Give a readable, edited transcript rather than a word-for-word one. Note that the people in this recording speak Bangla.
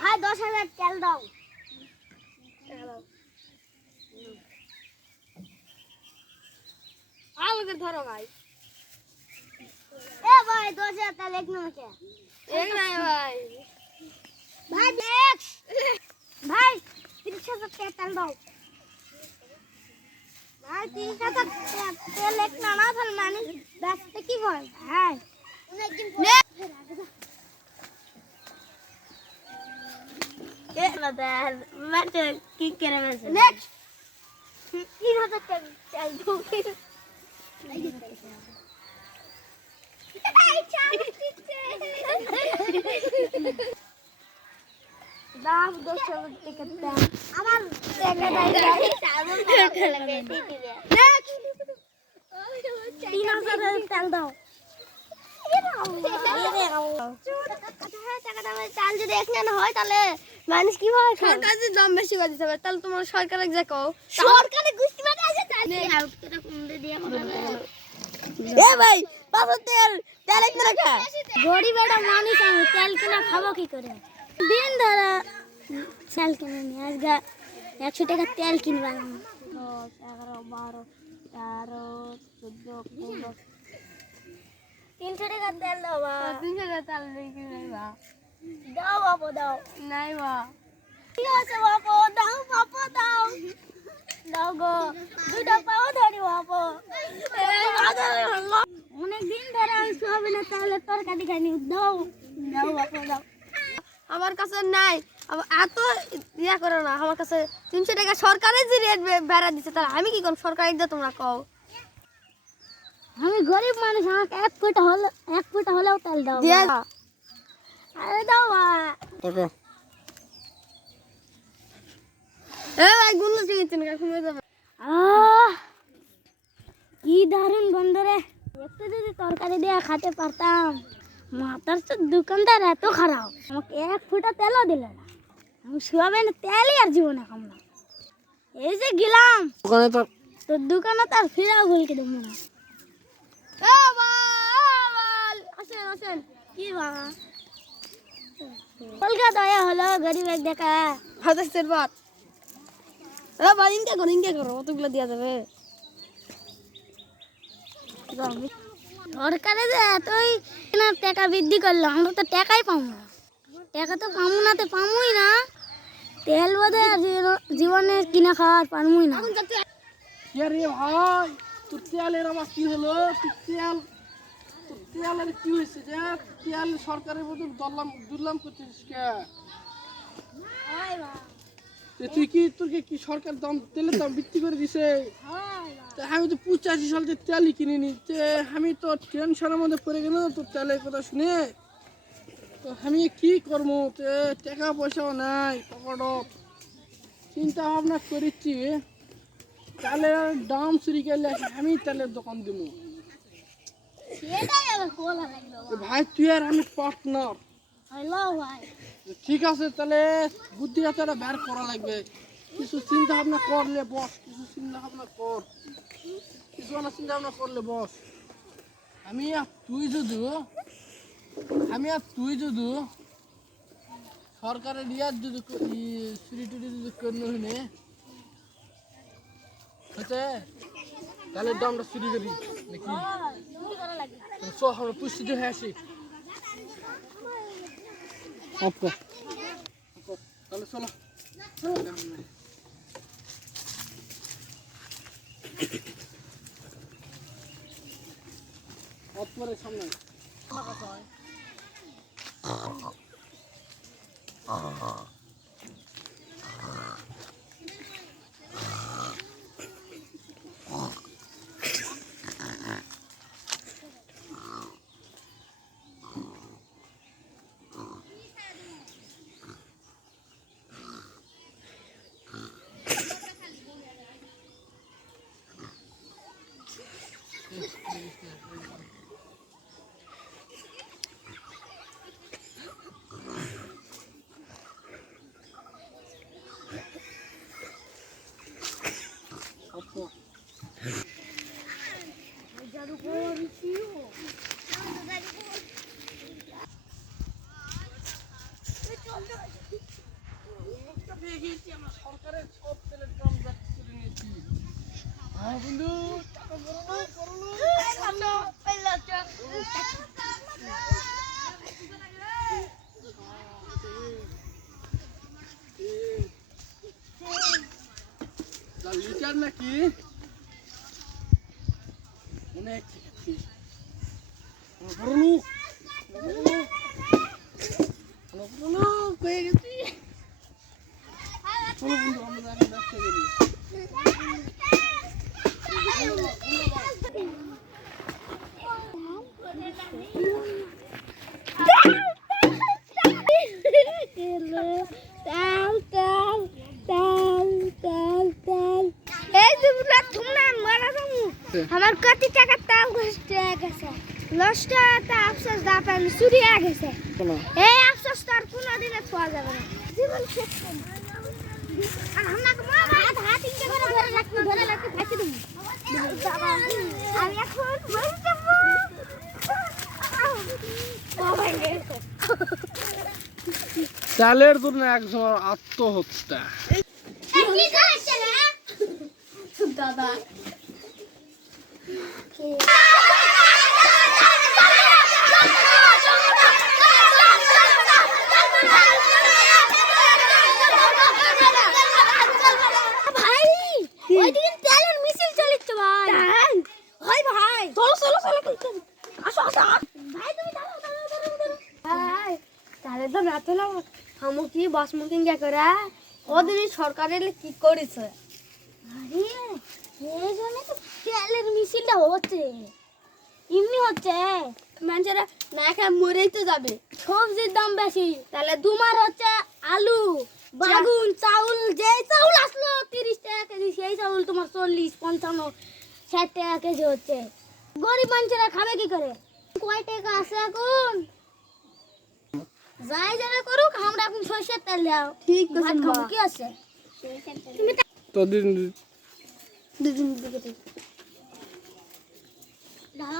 ভাই 10,000 তেল দাও। আমাকে ধরো ভাই। এ ভাই 10,000 তেল এক নম্বরে এই নাই ভাই। ভাই নেক্সট ভাই 30,000 তেল দাও। ভাই 30,000 তেল এক না না তাহলে মানে ব্যস্ত কি বল ভাই এ না দার মাতে কি করে মেসে নেক্সট 3,000 তেল দাও। দাম 10,000 টাকা দাম আমার টাকা দাই নেক্সট 3,000 তেল দাও। চাল যদি এখানে না হয় তাহলে মানুষ কি হয় সরকার যে দাম বেশি করে দিতে হবে তাহলে তোমার সরকারে যে কও সরকারে গুষ্টি মানে আছে চাল এটা কমতে দিয়া এ ভাই বাবা তেল তেল এক রাখা গরিব একটা মানুষ আমি তেল কিনা খাবো কি করে দিন ধরে চাল কিনে নিয়ে আজকে 100 টাকা তেল কিনবা 10, 11, 12, 13, 14, 15 300 টাকা তেল দাও বা 300 টাকা তেল কিনে বা দাও বাবা দাও নাই বা ঠিক আছে বাবা দাও বাবা দাও দাও গো দুটো পাও ধরি বাবা অনেক দিন ধরে আমি সোয়াবিন তাহলে তরকারি খাইনি দাও দাও বাবা দাও আমার কাছে নাই এত ইয়া করো না আমার কাছে 300 টাকা সরকারে যে রেট বেড়া দিচ্ছে তাহলে আমি কি করব সরকার একদম তোমরা কও আমি গরিব মানুষ আমাকে এক ফুটা হলেও তেল দাও দিয়া আরে দাও দেবে এ ভাই গুলো চিকেন কাকুন যাবে কি দারুণ গন্ধ রে একটু যদি তরকারি দিয়ে খেতে পারতাম মাতার তো দোকানদার এত খারাপ আমাকে এক ফুটা তেলও দিল না আমি সোয়াবিন তেলই আর জীবনে খাম না এই যে গেলাম ওখানে তো তোর দোকানে তো আর ফিরাও বলকে দেবো না আসেন আসেন কি বাবা কলকাতা দয়া হলো গরিব এক দেখা হাজার বাত এ ভাই ইনকে করো অতগুলো দেয়া যাবে সরকারে যে এতই না টাকা বৃদ্ধি করলো আমরা তো টাকাই পাবো না টাকা তো পাবো না তো পাবোই না তেল বোধে জীবনে কিনে খাওয়ার পারবই না রে ভাই তোর তেলের আবার কি হলো তেলের কি হয়েছে যে তেল সরকারের মধ্যে দুর্লাম করতেছিস কে তুই কি তোকে কি সরকার দাম তেলের দাম বৃদ্ধি করে দিছে আমি তো 85 সাল থেকে তেলই কিনিনি আমি তো টেনশনের মধ্যে পড়ে গেলাম তোর তেলের কথা শুনে তো আমি কি করবো টাকা পয়সাও নাই পকেট চিন্তা ভাবনা করেছি তেলের দাম চুরি করলে আমি তেলের দোকান দেবো ভাই তুই আর আমি পার্টনার ভাই ঠিক আছে তাহলে বুদ্ধি আছে বের করা লাগবে কিছু চিন্তা ভাবনা করলে বস কিছু চিন্তা ভাবনা কর কিছু না চিন্তা ভাবনা করলে বস আমি আর তুই যদি সরকারের ইয়ার যদি চুরি টুরি যদি করলে হইনে হচ্ছে তাহলে দামটা চুরি করি নাকি সব আমরা পুষ্টিতে হয়ে আসি তাহলে চলো অপরের সামনে সরকারের সব তেলের দাম যাচ্ছে করে নিয়েছি। হ্যাঁ বন্ধু, টাকা বড় লিটার নাকি অনেক শিখেছি। বড় লোক হয়ে গেছি। চলো বন্ধু, আমরা এখন ব্যবসা করি। আমার কত টাকা তাল গেছে লসটা তা আফসোস দা পান চুরিয়া গেছে এই আফসোস তো আর কোনোদিনে পাওয়া যাবে না জীবন শেষ আর আমরা হাত ইনকে করে ধরে রাখতে ফাঁকি দেব আমি এখন মরে যাব চালের জন্য একজন আত্মহত্যা। দাদা ভাই ওইদিকে তেলের মিছিল চলেছে ভাই ভাই ভাই চলো চলো চলো আসো আসো ভাই তুমি দাঁড়াও ভাই তাহলে তো না তো হামুকি বাসমুকি কে করে ওদের সরকারের কি করেছে আরে এই জন্য তো তেলের মিছিলটা হচ্ছে এমনি হচ্ছে মানুষেরা না খেয়ে মরেই তো যাবে। সবজির দাম বেশি তাহলে তোমার হচ্ছে আলু বাগুন চাউল যে চাউল আসলো 30 টাকা কেজি সেই চাউল তোমার 40 55 60 টাকা কেজি হচ্ছে গরিব মানুষেরা খাবে কি করে কয় টাকা আছে এখন যাই যারা করুক আমরা এখন সরষের তেল দাও ঠিক ভাত আছে খাবো কি আছে তুমি তো দিন দুদিন দিকে দাও